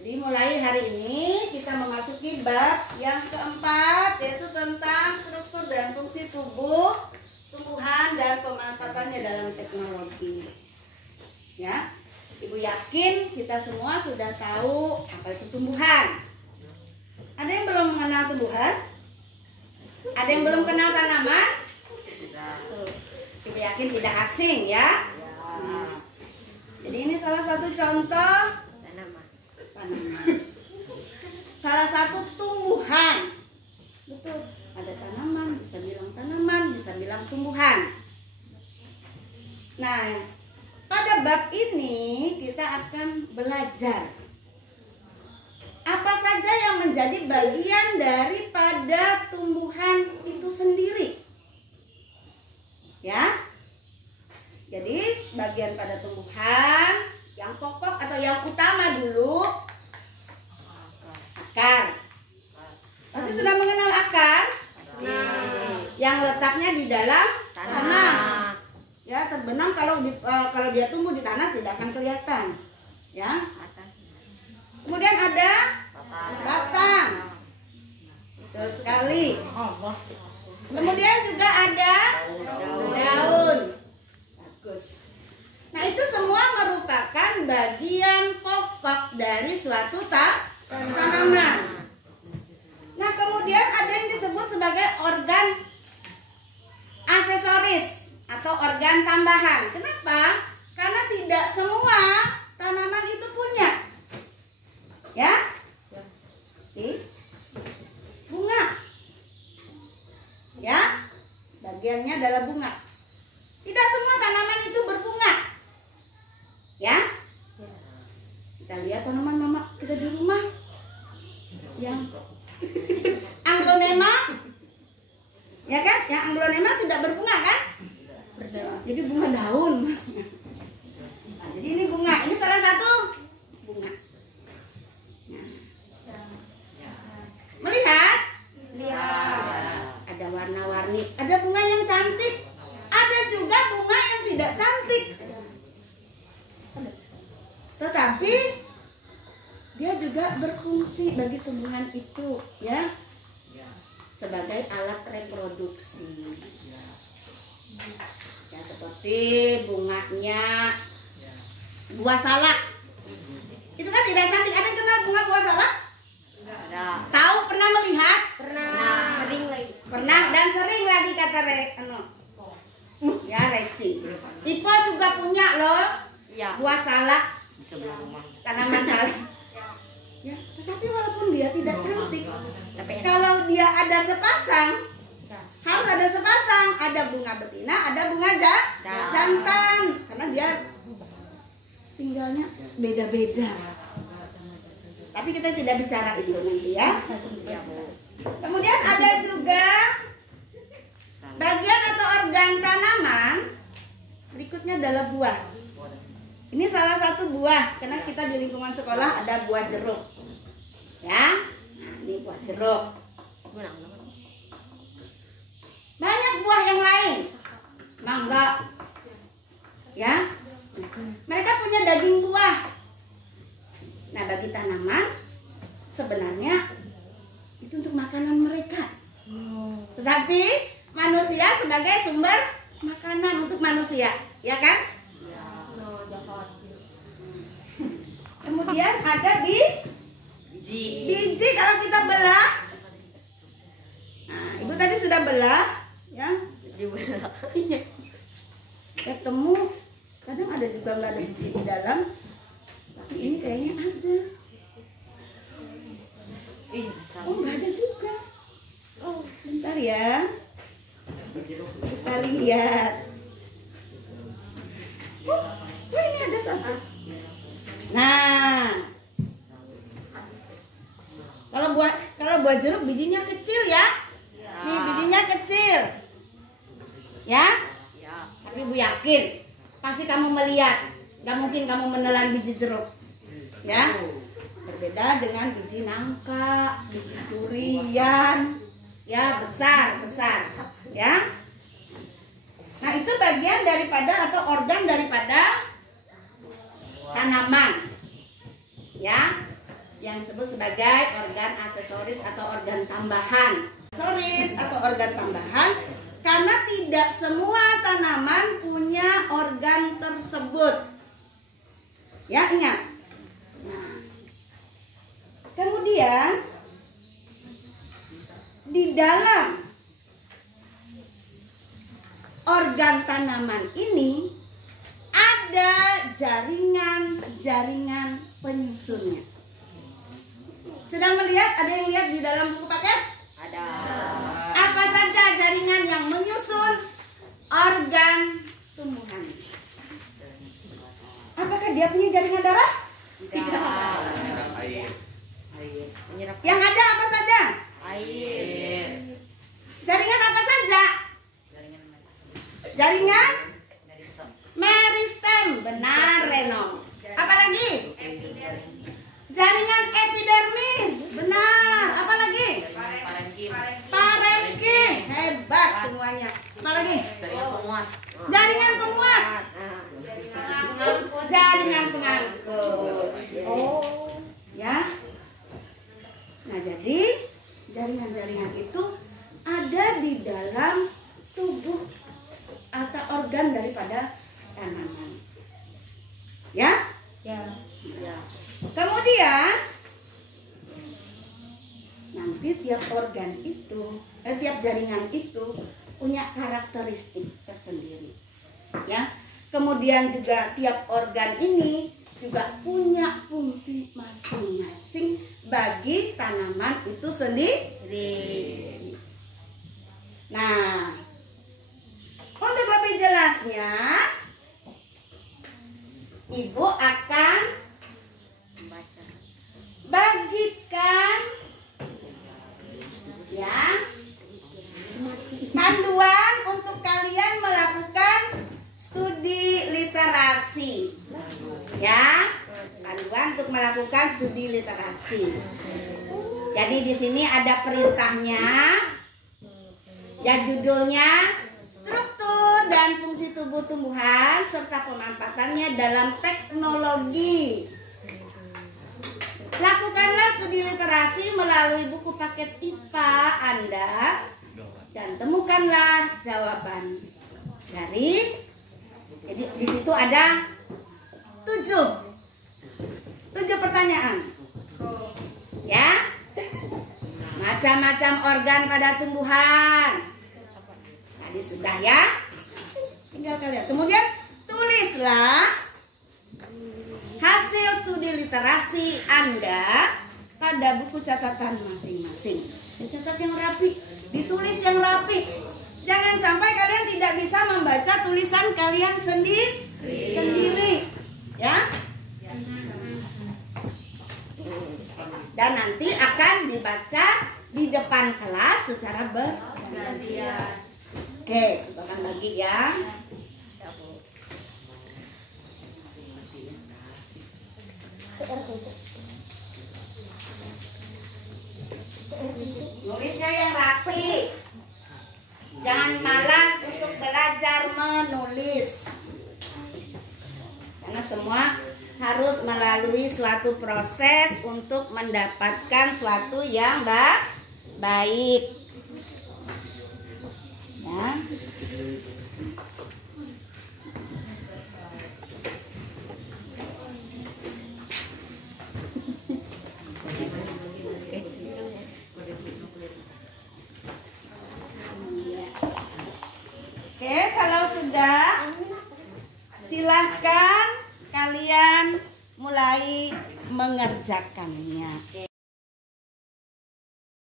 Jadi mulai hari ini kita memasuki bab yang keempat, yaitu tentang struktur dan fungsi tubuh, tumbuhan dan pemanfaatannya dalam teknologi. Ya, Ibu yakin kita semua sudah tahu apa itu tumbuhan. Ada yang belum mengenal tumbuhan? Ada yang belum kenal tanaman? Ibu yakin tidak asing ya. Nah, jadi ini salah satu contoh tanaman. Salah satu tumbuhan. Betul. Ada tanaman, bisa bilang tumbuhan. Nah, pada bab ini kita akan belajar apa saja yang menjadi bagian daripada tumbuhan itu sendiri. Ya. Jadi, bagian pada tumbuhan yang pokok atau yang utama dulu akar. Pasti sudah mengenal akar? Yang letaknya di dalam tanah. Ya, terbenam kalau dia tumbuh di tanah tidak akan kelihatan. Ya. Kemudian ada batang. Betul sekali. Kemudian juga ada daun. Bagus. Nah, itu semua merupakan bagian pokok dari suatu tanaman. Nah, kemudian ada yang disebut sebagai organ aksesoris atau organ tambahan. Kenapa? Karena tidak semua tanaman itu punya. Ya? Bunga. Ya? Bagiannya adalah bunga. Tidak semua tanaman itu berbunga. Ya? Kita lihat tanaman mama kita di rumah yang anglonema, ya kan? Yang anglonema tidak berbunga kan? Jadi bunga daun. Nah, jadi ini bunga. Ini salah satu bunga. Melihat? Lihat. Ada warna-warni. Ada bunga yang cantik. Ada juga bunga yang tidak cantik. Tetapi dia juga berfungsi bagi tumbuhan itu, ya, sebagai alat reproduksi. Ya, seperti bunganya buah salak. Itu kan tidak cantik. Ada yang kenal bunga buah salak? Tahu, pernah melihat? Pernah. Sering lagi. Pernah dan sering lagi kata ya Reci. Ipa juga punya loh. Ya. Buah salak. Tanaman salak. Ya, tetapi walaupun dia tidak cantik, kalau dia ada sepasang, harus ada sepasang. Ada bunga betina, ada bunga jantan. Karena dia tinggalnya beda-beda. Tapi kita tidak bicara itu nanti ya. Kemudian ada juga bagian atau organ tanaman. Berikutnya adalah buah. Ini salah satu buah, karena kita di lingkungan sekolah ada buah jeruk. Ya. Nah, ini buah jeruk. Banyak buah yang lain. Mangga. Ya. Mereka punya daging buah. Nah, bagi tanaman sebenarnya itu untuk makanan mereka. Tetapi manusia sebagai sumber makanan untuk manusia, ya kan? Kemudian ada biji kalau kita belah. Nah, Ibu tadi sudah belah, ya? Ketemu, kadang ada juga nggak ada biji di dalam. Tapi ini kayaknya ada. Oh, nggak ada juga. Oh, bentar ya. Kita lihat. Oh, ini ada satu. Nah, kalau buah jeruk bijinya kecil ya. Nih bijinya kecil. Ya? Tapi Ibu yakin pasti kamu melihat. Gak mungkin kamu menelan biji jeruk. Ya? Berbeda dengan biji nangka, biji durian. Ya, besar. Ya? Nah, itu bagian daripada atau organ daripada tanaman. Ya. yang disebut sebagai organ aksesoris atau organ tambahan. Aksesoris atau organ tambahan karena tidak semua tanaman punya organ tersebut. Ya, ingat. Nah, kemudian di dalam organ tanaman ini ada jaringan-jaringan penyusunnya. Sedang melihat, ada yang lihat di dalam buku paket? Ada. Apa saja jaringan yang menyusun organ tumbuhan? Apakah dia punya jaringan darah? Tidak. Yang ada apa saja? Air. Jaringan apa saja? Jaringan meristem. Benar, Reno. Apa lagi? Jaringan epidermis. Benar. Apa lagi? Parenkim. Hebat semuanya. Apa lagi? Jaringan penguat. Jaringan pengangkut. Oh, ya. Nah, jadi jaringan-jaringan itu ada di dalam tubuh atau organ daripada tanaman. Ya? Ya. Kemudian nanti tiap organ itu, tiap jaringan itu punya karakteristik tersendiri. Ya. Kemudian juga tiap organ ini juga punya fungsi masing-masing bagi tanaman itu sendiri. Nah, untuk lebih jelasnya, Ibu akan bagikan ya panduan untuk kalian melakukan studi literasi. Ya, panduan untuk melakukan studi literasi. Jadi di sini ada perintahnya. Ya, judulnya struktur dan fungsi tubuh tumbuhan serta pemanfaatannya dalam teknologi. Lakukanlah studi literasi melalui buku paket IPA Anda dan temukanlah jawaban dari. Jadi di situ ada 7 pertanyaan. Ya. Macam-macam organ pada tumbuhan. Tadi sudah ya. Tinggal kalian. Kemudian tulislah hasil studi literasi Anda pada buku catatan masing-masing. Dicatat yang rapi, ditulis yang rapi. Jangan sampai kalian tidak bisa membaca tulisan kalian sendiri. Ya. Dan nanti akan dibaca di depan kelas secara bergantian. Oke, kita akan bagi ya. Nulisnya yang rapi. Jangan malas untuk belajar menulis. Karena semua harus melalui suatu proses untuk mendapatkan suatu yang baik. Ya. Oke, kalau sudah silahkan kalian mulai mengerjakannya.